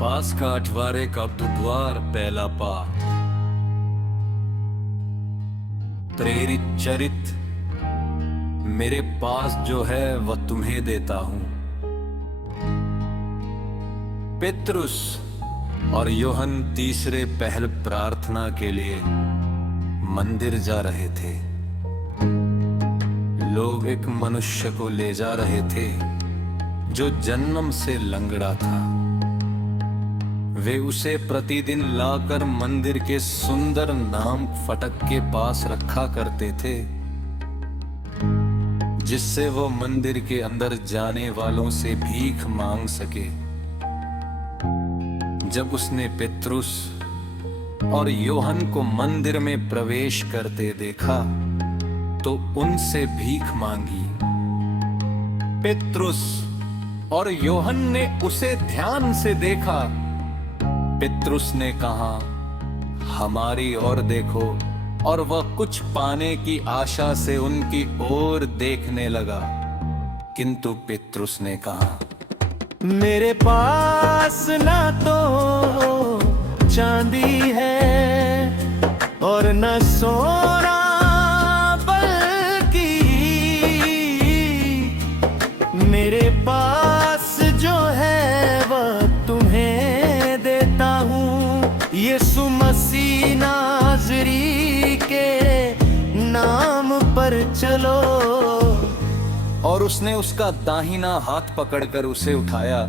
पास का अठवारे का बुधवार पहला पा। प्रेरित चरित मेरे पास जो है वह तुम्हें देता हूं। पेत्रुस और योहन तीसरे पहल प्रार्थना के लिए मंदिर जा रहे थे। लोग एक मनुष्य को ले जा रहे थे जो जन्म से लंगड़ा था। वे उसे प्रतिदिन लाकर मंदिर के सुंदर नाम फटक के पास रखा करते थे, जिससे वो मंदिर के अंदर जाने वालों से भीख मांग सके। जब उसने पेत्रुस और योहन को मंदिर में प्रवेश करते देखा तो उनसे भीख मांगी। पेत्रुस और योहन ने उसे ध्यान से देखा। पेत्रुस ने कहा, हमारी ओर देखो, और वह कुछ पाने की आशा से उनकी ओर देखने लगा। किंतु पेत्रुस ने कहा, मेरे पास ना तो चांदी है और न सोना, बल्कि मेरे पास जो है वह तुम्हें देता हूँ। यीशु मसीह नाज़री के नाम पर चलो। और उसने उसका दाहिना हाथ पकड़कर उसे उठाया।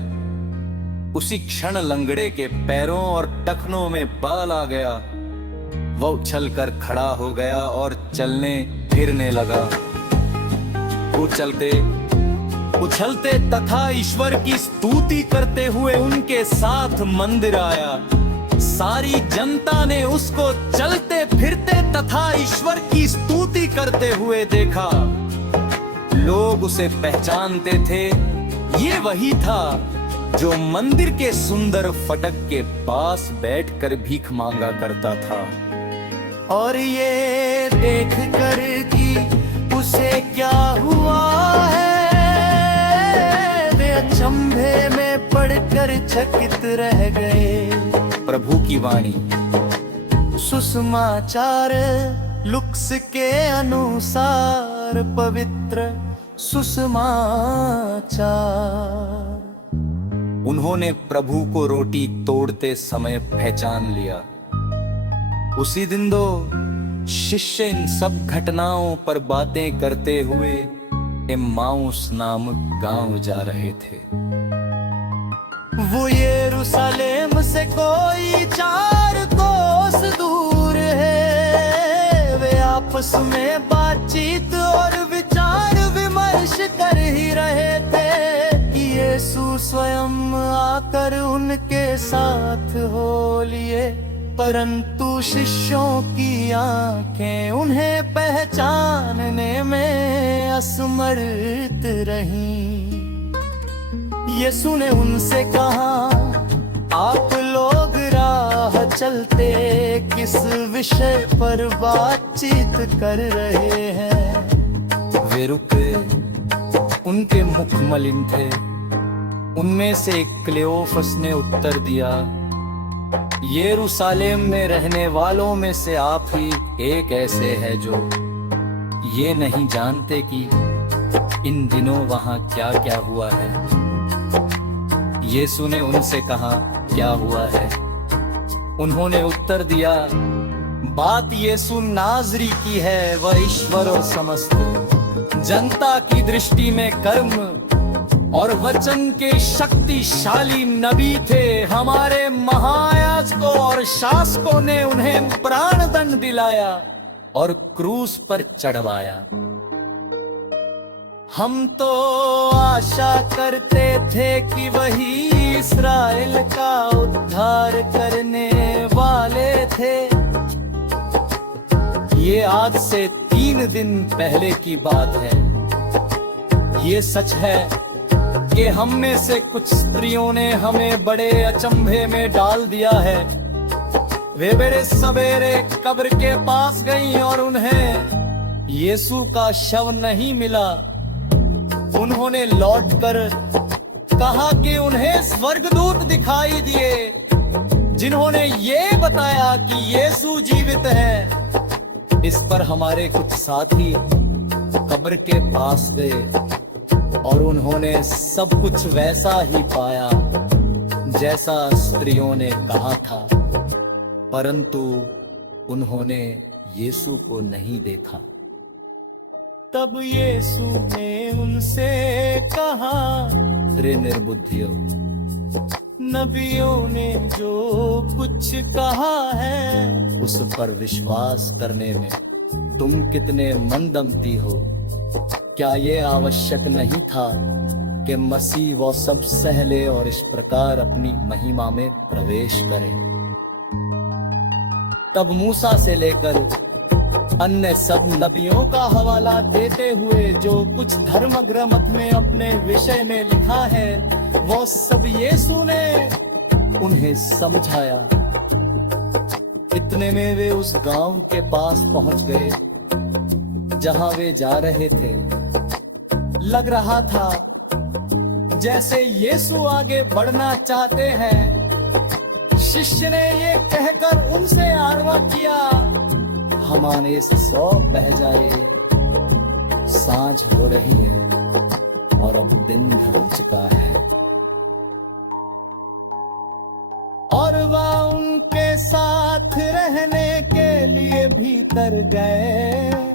उसी क्षण लंगड़े के पैरों और टखनों में बाल आ गया। वह उछलकर खड़ा हो गया और चलने फिरने लगा। उछलते तथा ईश्वर की स्तुति करते हुए उनके साथ मंदिर आया। सारी जनता ने उसको चलते फिरते तथा ईश्वर की स्तुति करते हुए देखा। लोग उसे पहचानते थे, ये वही था जो मंदिर के सुंदर फटक के पास बैठकर भीख मांगा करता था। और ये देख कर कि उसे क्या हुआ है, वे अचंभे में पड़कर चकित रह गए। प्रभु की वाणी। सुसमाचार लुक्स के अनुसार पवित्र सुसमाचार। उन्होंने प्रभु को रोटी तोड़ते समय पहचान लिया। उसी दिन दो शिष्य इन सब घटनाओं पर बातें करते हुए एम्माउस नामक गांव जा रहे थे। वो यरूशलेम से कोई 4 कोस दूर है। वे आपस में बातचीत और विचार विमर्श कर ही रहे थे कि यीशु स्वयं आकर उनके साथ हो लिए। परंतु शिष्यों की आंखें उन्हें पहचानने में असमर्थ रहीं। यीशु ने उनसे कहा, आप लोग राह चलते किस विषय पर बातचीत कर रहे हैं? वे रुके। उनके मुख मलिन थे। उनमें से क्लेओफस ने उत्तर दिया, यरूशलेम में रहने वालों में से आप ही एक ऐसे है जो ये नहीं जानते कि इन दिनों वहां क्या क्या हुआ है। यीशु ने उनसे कहा, क्या हुआ है? उन्होंने उत्तर दिया, बात यीशु नाज़री की है। वह ईश्वर और समस्त जनता की दृष्टि में कर्म और वचन के शक्तिशाली नबी थे। हमारे महायाजकों और शासकों ने उन्हें प्राणदंड दिलाया और क्रूस पर चढ़वाया। हम तो आशा करते थे कि वही इस्राएल का उद्धार करने वाले थे। ये आज से 3 दिन पहले की बात है। ये सच है कि हम में से कुछ स्त्रियों ने हमें बड़े अचंभे में डाल दिया है। वे बड़े सवेरे कब्र के पास गईं और उन्हें यीशु का शव नहीं मिला। उन्होंने लौटकर कहा कि उन्हें स्वर्गदूत दिखाई दिए जिन्होंने ये बताया कि यीशु जीवित है। इस पर हमारे कुछ साथी कब्र के पास गए और उन्होंने सब कुछ वैसा ही पाया जैसा स्त्रियों ने कहा था, परंतु उन्होंने यीशु को नहीं देखा। तब यीशु ने उनसे कहा, रे निर्बुद्धियों, नबियों ने जो कुछ कहा है उस पर विश्वास करने में तुम कितने मंदमती हो। क्या ये आवश्यक नहीं था कि मसीह वो सब सह ले और इस प्रकार अपनी महिमा में प्रवेश करे? तब मूसा से लेकर अन्य सब नबियों का हवाला देते हुए जो कुछ धर्म ग्रंथ में अपने विषय में लिखा है वो सब यीशु ने उन्हें समझाया। इतने में वे उस गांव के पास पहुंच गए जहां वे जा रहे थे। लग रहा था जैसे यीशु आगे बढ़ना चाहते हैं। शिष्य ने ये कहकर उनसे आग्रह किया, हमारे सौ बह जाए, सांझ हो रही है और अब दिन ढल चुका है। और वह उनके साथ रहने के लिए भीतर गए।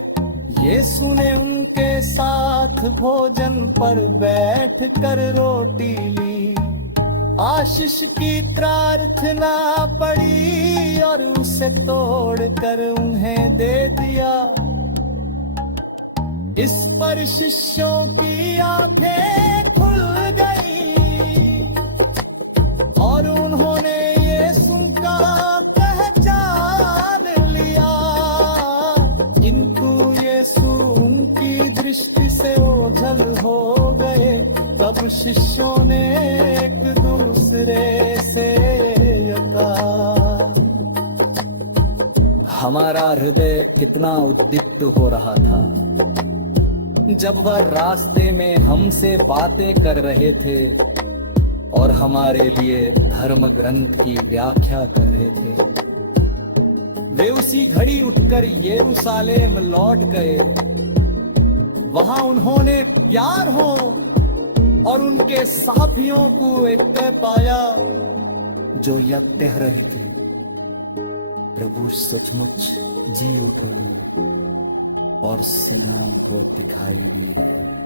यीशु ने उनके साथ भोजन पर बैठ कर रोटी ली, आशीष की प्रार्थना पड़ी और उसे तोड़कर उन्हें दे दिया। इस पर शिष्यों की आंखें खुल गई और उन्होंने यीशु का पहचान लिया, किंतु यीशु उनकी दृष्टि से ओझल हो गए। तब शिष्यों ने एक दूसरे से कहा, हमारा हृदय कितना उद्दीप्त हो रहा था जब वह रास्ते में हमसे बातें कर रहे थे और हमारे लिए धर्म ग्रंथ की व्याख्या कर रहे थे। वे उसी घड़ी उठकर यरूशलेम लौट गए। वहां उन्होंने प्यार हो और उनके साथियों को एकता पाया जो यकते रहे थे। प्रभु सचमुच जी उठे और सुना को दिखाई दी है।